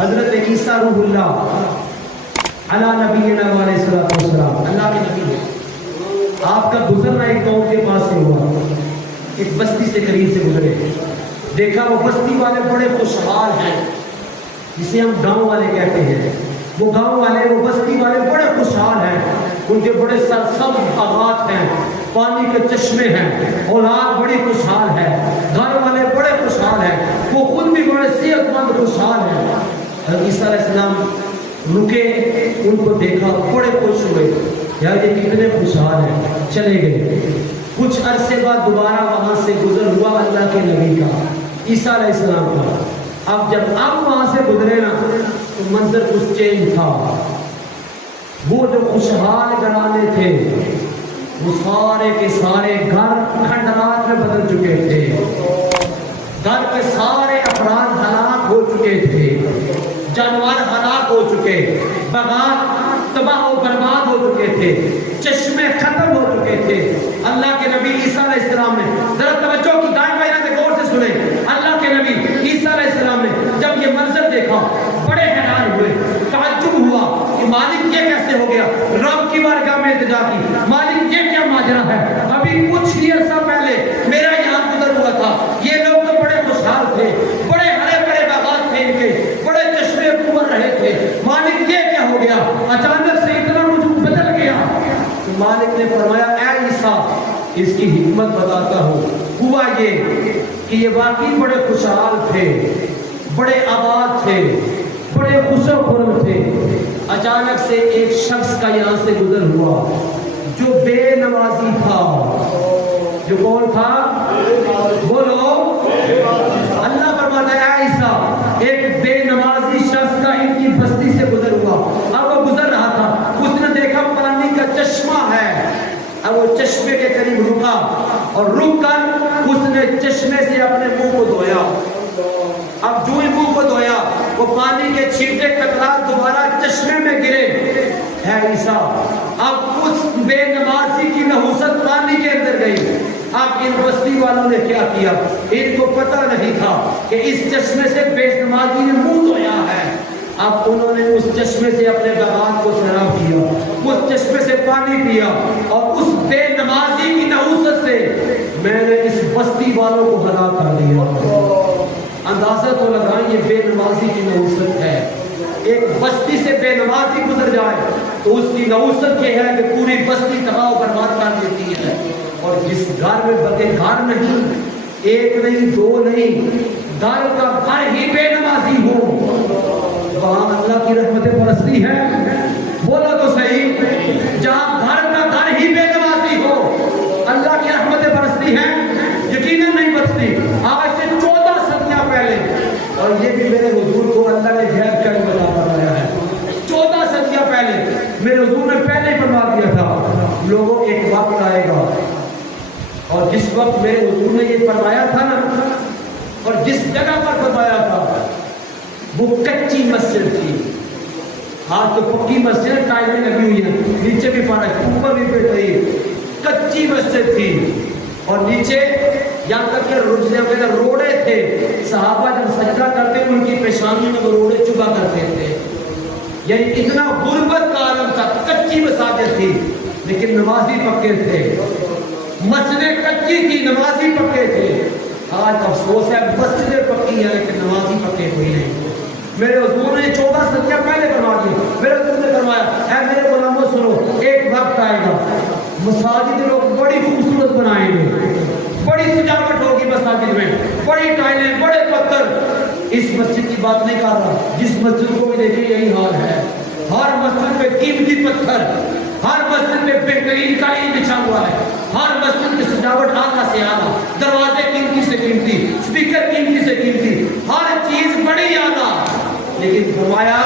حضرت عیسیٰ روح اللہ علی نبینا علیہ الصلوۃ والسلام، اللہ کے نبی ہے. آپ کا گزرنا ایک قوم کے پاس سے ہوا، ایک بستی سے قریب سے گزرے، دیکھا وہ بستی والے بڑے خوشحال ہیں، جسے ہم گاؤں والے کہتے ہیں. وہ گاؤں والے، وہ بستی والے بڑے خوشحال ہیں، ان کے بڑے سرسبز باغات ہیں، پانی کے چشمے ہیں، اولاد بڑی خوشحال ہے، گھر والے بڑے خوشحال ہیں، وہ خود بھی بڑے صحت مند خوشحال ہیں. عیسیٰ علیہ السلام رکے، ان کو دیکھا، بڑے خوش ہوئے، یار یہ کتنے خوشحال ہیں. چلے گئے. کچھ عرصے بعد دوبارہ وہاں سے گزر ہوا اللہ کے نبی کا، عیسیٰ علیہ السلام کا. اب جب آپ وہاں سے گزرے نا تو منظر کچھ چینج تھا. وہ جو خوشحال گھرانے تھے وہ سارے کے سارے گھر کھنڈرات میں بدل چکے تھے، گھر کے سارے افراد ہلاک ہو چکے تھے، جانور ہلاک ہو چکے، باغات تباہ و برباد ہو چکے تھے، چشمے ختم ہو چکے تھے. اللہ کے نبی عیسیٰ علیہ السلام نے، ذرا توجہ کی دائیں بائیں سے غور سے سنیں، اللہ کے نبی عیسیٰ علیہ السلام نے جب یہ منظر دیکھا بڑے حیران ہوئے، تعجب ہوا کہ مالک یہ کیسے ہو گیا. رب کی بارگاہ میں التجا کی، مالک یہ کیا ماجرا ہے؟ ابھی کچھ ہی عرصہ پہلے میرا یہاں گزر ہوا تھا، یہ لوگ تو بڑے خوشحال تھے، بڑے ہرے بھرے باغات تھے ان کے، بڑے چشمے ابھر رہے تھے، مالک یہ کیا ہو گیا؟ اچانک سے اتنا کچھ بدل گیا. تو مالک نے فرمایا اے عیسیٰ اس کی حکمت بتاتا ہوں. ہوا یہ کہ یہ واقعی بڑے خوشحال تھے، بڑے آباد تھے، بڑے خوش و خرم تھے. اچانک سے ایک شخص کا یہاں سے گزر ہوا جو بے نمازی تھا. جو کون تھا؟ بولو. اللہ فرماتا ہے اے عیسیٰ ایک بے نمازی شخص کا ان کی بستی سے گزر ہوا. اب وہ گزر رہا تھا، اس نے دیکھا پانی کا چشمہ ہے. اب وہ چشمے کے قریب رکا اور رک کر اس نے چشمے سے اپنے منہ کو دھویا. اب جو ہی منہ کو دھویا وہ پانی کے چھینٹے قطرات دوبارہ چشمے میں گرے. ہے عیسیٰ اب اس بے نمازی کی نحوست پانی کے اندر گئی. اب ان بستی والوں نے کیا کیا؟ ان کو پتہ نہیں تھا کہ اس چشمے سے بے نمازی نے منہ دھویا ہے. اب انہوں نے اس چشمے سے اپنے باغات کو سیراب کیا، اس چشمے سے پانی پیا، اور اس بے نمازی کی نحوست سے میں نے اس بستی والوں کو ہلاک کر دیا. اندازہ تو لگائیں یہ بے نمازی کی نحوست ہے. ایک بستی سے بے نمازی گزر جائے تو اس کی نحوست یہ ہے کہ پوری بستی تباہ و برباد کر دیتی ہے. اور جس گھر میں بلکہ گھر نہیں، ایک نہیں، دو نہیں، گھر کا گھر ہی بے نمازی ہو، وہاں اللہ کی رحمتیں برستی ہے. بولا تو صحیح. جہاں گھر کا گھر ہی بے نمازی ہو اللہ کی رحمتیں برستی ہیں؟ یقیناً نہیں برستی. آج سے 14 صدیاں پہلے، اور یہ بھی میرے حضور کو اللہ نے غیب کر بتا فرمایا ہے. 14 صدیاں پہلے میرے حضور نے پہلے ہی فرما دیا تھا لوگوں ایک وقت آئے گا، اور جس وقت میرے حضور نے یہ فرمایا تھا نا، اور جس جگہ پر فرمایا تھا وہ کچی مسجد تھی. آج تو پکی مسجد ٹائلیں لگی ہوئی ہیں، نیچے بھی فرش، اوپر بھی بیٹھ رہی. کچی مسجد تھی، اور نیچے یہاں تک کہ روڑے تھے. صحابہ جب سجدہ کرتے ان کی پیشانی میں وہ روڑے چبا کرتے تھے. یعنی اتنا غربت کا عالم تھا. کچی مساجد تھی لیکن نمازی پکے تھے. مسجدیں کچی تھی، نمازی پکے تھے. آج افسوس ہے مسجدیں پکی ہیں لیکن نمازی پکے ہوئی نہیں. میرے حضور نے 14 صدیاں پہلے فرما دی. میرے حضور نے فرمایا اے میرے غلاموں سنو، ایک وقت آئے گا مساجد لوگ بڑی خوبصورت بنائیں گے، بڑی سجاوٹ ہوگی مساجد میں، بڑی ٹائلیں، بڑے پتھر. اس مسجد کی بات نہیں کر رہا، جس مسجد کو بھی دیکھیں یہی حال ہے. ہر مسجد میں قیمتی پتھر، ہر مسجد میں بہترین قالین بچھا ہوا ہے، ہر مسجد کی سجاوٹ اعلیٰ سے اعلیٰ، دروازے قیمتی سے قیمتی، اسپیکر قیمتی سے قیمتی، ہر چیز بڑی اعلیٰ. لیکن فرمایا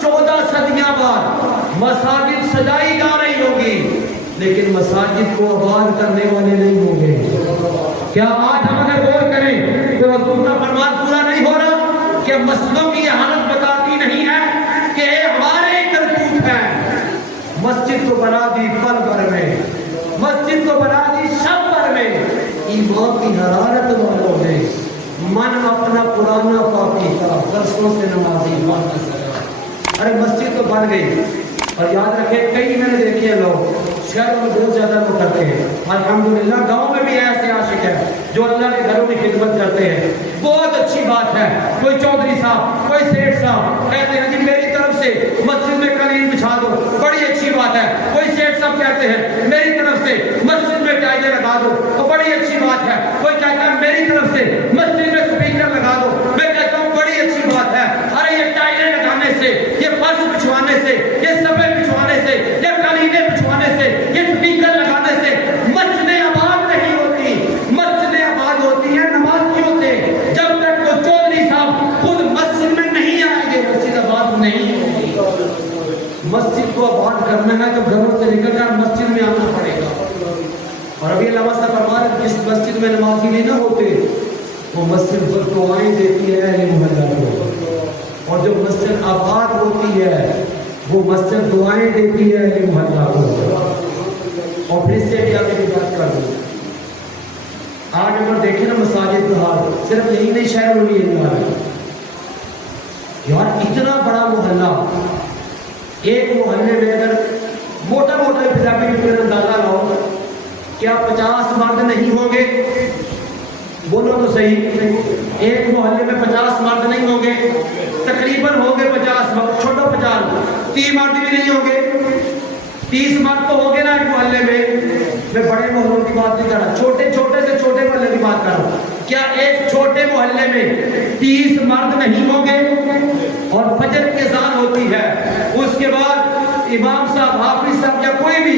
14 صدیاں بعد مساجد سجائی جا رہی ہوگی لیکن مساجد کو آباد کرنے والے نہیں ہوں گے. کیا آج ہم اگر غور کریں تو حضور کا فرمان پورا نہیں ہو رہا کہ مسجدوں کی یہ حالت بتاتی نہیں ہے کہ ہمارے کرتوت ہیں. مسجد تو بنا دی پل بھر میں، مسجد تو بنا دی شب بھر میں. ایمان کی حرارت والوں نے من اپنا پرانا پاکی تھا، برسوں سے نمازی بن سکا۔ ارے مسجد تو بن گئی، اور یاد رکھیں کئی میں نے دیکھے ہیں لوگ شہروں میں بہت زیادہ وہ کرتے ہیں، الحمدللہ گاؤں میں بھی ایسے عاشق ہیں جو اللہ کے گھروں کی خدمت کرتے ہیں، بہت اچھی بات ہے۔ کوئی چودھری صاحب، کوئی سیٹھ صاحب کہتے ہیں جی میری طرف سے مسجد میں قالین بچھا دو، بڑی اچھی بات ہے۔ کوئی سیٹھ صاحب کہتے ہیں میری طرف سے مسجد میں ٹائلیں لگا دو، تو بڑی اچھی بات ہے۔ کوئی کہتا ہے میری طرف سے مسجد میں سپیکر لگا دو، میں کہتا ہوں بڑی اچھی بات ہے۔ ارے یہ ٹائلیں لگانے سے، یہ فرش بچھوانے سے، یہ صفے بچھوانے سے، یہ قالینیں بچھوانے سے، یہ سپیکر لگانے سے مسجدیں آباد نہیں ہوتی، مسجدیں آباد ہوتی ہیں نمازیوں سے۔ جب تک وہ چودھری صاحب خود مسجد میں نہیں آئیں گے مسجد آباد نہیں ہوگی۔ مسجد کو آباد کرنا ہے تو گھروں سے نکل کر مسجد میں آنا پڑے گا۔ اور ابھی علامہ صاحب فرما رہے ہیں جس مسجد میں نمازی نہیں نہ ہوتے وہ مسجد پر دعائیں دیتی ہے اہل محلہ کو، اور جو مسجد آباد ہوتی ہے وہ مسجد دعائیں دیتی ہے اہل محلہ کو۔ اور پھر سے بھی آگے کی بات کر دوں، آج اگر دیکھیں نا مساجد کا حال، صرف یہی نہیں شہر میں بھی یہی حال ہے یار، اتنا بڑا محلہ، ایک محلے میں اگر موٹا موٹا پھر بھی اندازہ لاؤ کیا 50 مرد نہیں ہوں گے؟ بولو تو صحیح، ایک محلے میں 50 مرد نہیں ہوں گے؟ تقریباً ہوں گے 50 مرد، چھوٹو 50، 30 مرد بھی نہیں ہوں گے، 30 مرد تو ہوں گے نا ایک محلے میں بڑے محلوں کی بات نہیں کر رہا، چھوٹے سے چھوٹے محلے کی بات کر رہا ہوں۔ کیا ایک چھوٹے محلے میں 30 مرد نہیں ہوں گے؟ اور فجر کی اذان ہوتی ہے، اس کے بعد امام صاحب، حافظ صاحب یا کوئی بھی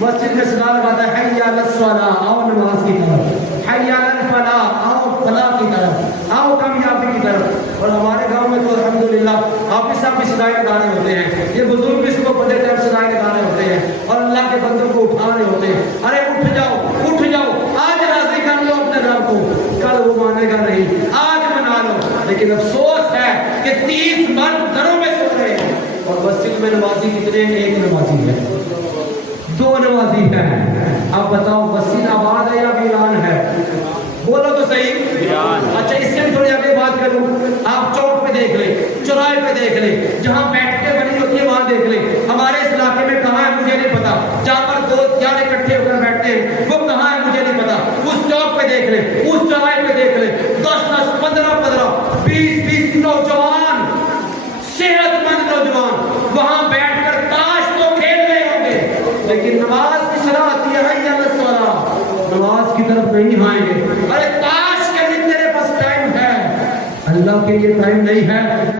مسجد میں صدا لگاتا ہے حی علی الصلاۃ، آؤ نماز کی طرف، حی علی الفلاح، آؤ فلاح کی طرف، آؤ کامیابی کی طرف۔ اور ہمارے گاؤں میں تو الحمدللہ حافظ صاحب بھی صدائے لگانے ہوتے ہیں، یہ بزرگ بھی صبح فجر ٹائم صدائے لگانے ہوتے ہیں اور اللہ کے بندوں کو اٹھانے ہوتے ہیں۔ ارے اٹھ جاؤ، آج راضی کر لو اپنے رب کو، کل وہ مانے گا نہیں، آج منا لو۔ لیکن افسوس ہے کہ 30 مرد گھروں میں سو رہے ہیں اور مسجد میں نمازی کتنے؟ ایک نمازی ہے، 2 نمازی ہیں۔ اب بتاؤ مسجد آباد ہے یا ویران ہے؟ بولو تو صحیح۔ اچھا اس سے بھی تھوڑی آگے بات کروں، آپ چوک پہ دیکھ لیں، چوراہے پہ دیکھ لیں، جہاں بیٹھکیں بنی ہوتی ہے وہاں دیکھ لیں۔ ہمارے اس علاقے میں کہاں ہے مجھے نہیں پتا، جہاں پر 2 یار اکٹھے ہو کر بیٹھتے ہیں وہ کہاں ہے مجھے نہیں پتا۔ اس چوک پہ دیکھ لیں، اس چوراہے پہ دیکھ لیں، 10 15 20 نوجوان، صحت مند نوجوان وہاں بیٹھ کر تاش تو کھیل رہے ہوں گے، لیکن نماز کی صلاح آتی ہے حی علی الصلاۃ، نماز کی طرف نہیں آئیں گے۔ ارے تاش کے لیے تیرے پاس ٹائم ہے، اللہ کے لیے ٹائم نہیں ہے۔